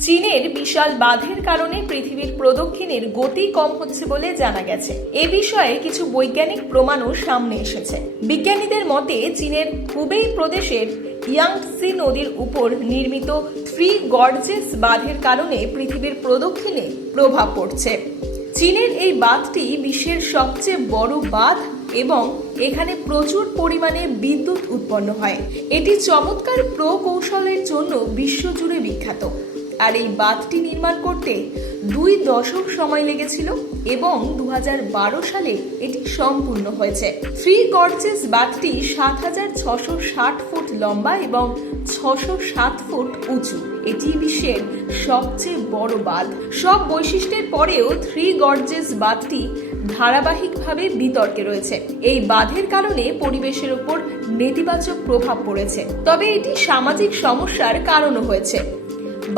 চীনের বিশাল বাঁধের কারণে পৃথিবীর প্রদক্ষিণের গতি কম হচ্ছে বলে জানা গেছে। এ বিষয়ে কিছু বৈজ্ঞানিক প্রমাণও সামনে এসেছে। বিজ্ঞানীদের মতে, চীনের হুবেই প্রদেশের ইয়াংসি নদীর উপর নির্মিত থ্রি গর্জেস বাঁধের কারণে পৃথিবীর প্রদক্ষিণে প্রভাব পড়ছে। চীনের এই বাঁধটি বিশ্বের সবচেয়ে বড় বাঁধ এবং এখানে প্রচুর পরিমাণে বিদ্যুৎ উৎপন্ন হয়। এটি চমৎকার প্রকৌশলের জন্য বিশ্বজুড়ে বিখ্যাত। আর এই বাঁধটি নির্মাণ করতে দুই দশক সময় লেগেছিল এবং দু হাজার বারো সালে এটি সম্পূর্ণ হয়েছে। থ্রি গর্জেস বাঁধটি সাত হাজার ছশো ষাট ফুট লম্বা এবং ছশো সাত ফুট উঁচু। এটি বিশ্বের সবচেয়ে বড় বাঁধ। সব বৈশিষ্ট্যের পরেও থ্রি গর্জেস বাঁধটি ধারাবাহিকভাবে বিতর্কে রয়েছে। এই বাঁধের কারণে পরিবেশের উপর নেতিবাচক প্রভাব পড়েছে। তবে এটি সামাজিক সমস্যার কারণও হয়েছে।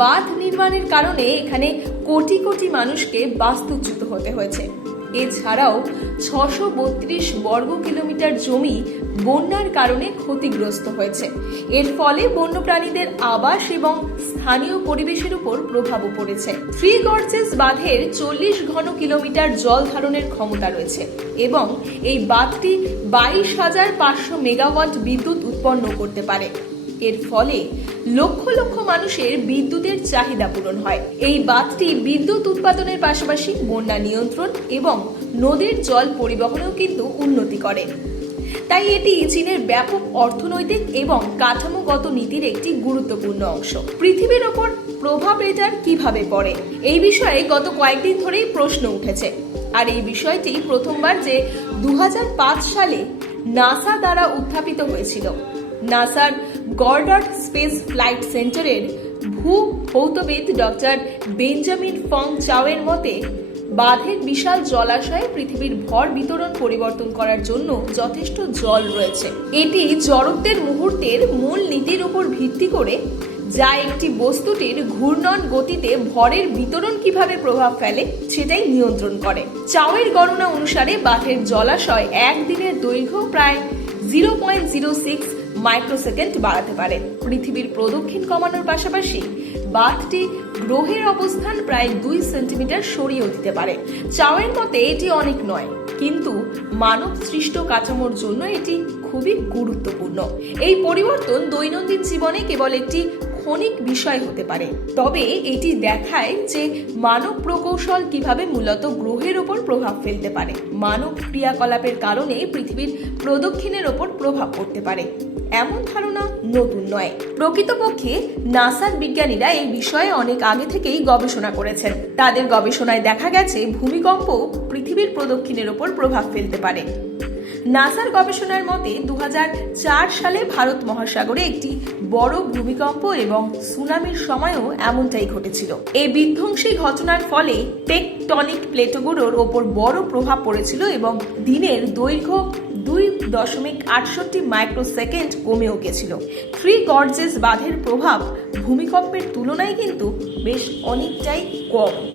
বাঁধ নির্মাণের কারণে এখানে কোটি কোটি মানুষকে বাস্তুচ্যুত হতে হয়েছে। এছাড়াও ছশো বত্রিশ বর্গ কিলোমিটার জমি বন্যার কারণে ক্ষতিগ্রস্ত হয়েছে। এর ফলে বন্যপ্রাণীদের আবাস এবং স্থানীয় পরিবেশের উপর প্রভাবও পড়েছে। থ্রি গর্জেস বাঁধের চল্লিশ ঘন কিলোমিটার জল ধারণের ক্ষমতা রয়েছে এবং এই বাঁধটি বাইশ হাজার পাঁচশো মেগাওয়াট বিদ্যুৎ উৎপন্ন করতে পারে। এর ফলে লক্ষ লক্ষ মানুষের বিদ্যুতের চাহিদা পূরণ হয়। এই বাঁধটি বিদ্যুৎ উৎপাদনের পাশাপাশি বন্যা নিয়ন্ত্রণ এবং নদীর জল পরিবহনেও কিন্তু উন্নতি করে। তাই এটি চীনের ব্যাপক অর্থনৈতিক এবং কাঠামোগত নীতির একটি গুরুত্বপূর্ণ অংশ। পৃথিবীর ওপর প্রভাব এটার কীভাবে পড়ে, এই বিষয়ে গত কয়েকদিন ধরেই প্রশ্ন উঠেছে। আর এই বিষয়টি প্রথমবার যে দু হাজার পাঁচ সালে নাসা দ্বারা উত্থাপিত হয়েছিল। নাসার গর্ডার্ড স্পেস ফ্লাইট সেন্টারের ভূ ভৌতবিদ ডক্টর বেঞ্জামিন ফং চাওয়ের মতে, বাঁধের বিশাল জলাশয়ে পৃথিবীর ভর বিতরণ পরিবর্তন করার জন্য যথেষ্ট জল রয়েছে। এটি জড়ত্বের মুহূর্তের মূল নীতির উপর ভিত্তি করে, যা একটি বস্তুটির ঘূর্ণন গতিতে ভরের বিতরণ কীভাবে প্রভাব ফেলে, সেটাই নিয়ন্ত্রণ করে। চাওয়ের গণনা অনুসারে, বাঁধের জলাশয় একদিনের দৈর্ঘ্য প্রায় zero point zero six microsecond বাড়াতে পারে। পৃথিবীর প্রদক্ষিণ কমানোর পাশাপাশি বাঁধটি গ্রহের অবস্থান প্রায় দুই সেন্টিমিটার সরিয়েও দিতে পারে। চাওয়ের মতে এটি অনেক নয়, কিন্তু মানব সৃষ্ট কাঠামোর জন্য এটি খুবই গুরুত্বপূর্ণ। এই পরিবর্তন দৈনন্দিন জীবনে কেবল একটি ক্ষণিক বিষয় হতে পারে। তবে এটি দেখায় যে মানব প্রকৌশল কীভাবে মূলত গ্রহের ওপর প্রভাব ফেলতে পারে। মানব ক্রিয়াকলাপের কারণে পৃথিবীর প্রদক্ষিণের ওপর প্রভাব পড়তে পারে। এমন ধারণা নতুন নয়। প্রকৃতপক্ষে নাসার বিজ্ঞানীরা এই বিষয়ে অনেক আগে থেকেই গবেষণা করেছেন। তাদের গবেষণায় দেখা গেছে ভূমিকম্প পৃথিবীর প্রদক্ষিণের ওপর প্রভাব ফেলতে পারে। নাসার গবেষণার মতে দু হাজার চার সালে ভারত মহাসাগরে একটি বড় ভূমিকম্প এবং সুনামির সময়ও এমনটাই ঘটেছিল। এই বিধ্বংসী ঘটনার ফলে টেকটনিক প্লেটোগুলোর ওপর বড় প্রভাব পড়েছিল এবং দিনের দৈর্ঘ্য দুই দশমিক আটষট্টি মাইক্রোসেকেন্ড কমেও গেছিল। থ্রি গর্জেস বাঁধের প্রভাব ভূমিকম্পের তুলনায় কিন্তু বেশ অনেকটাই কম।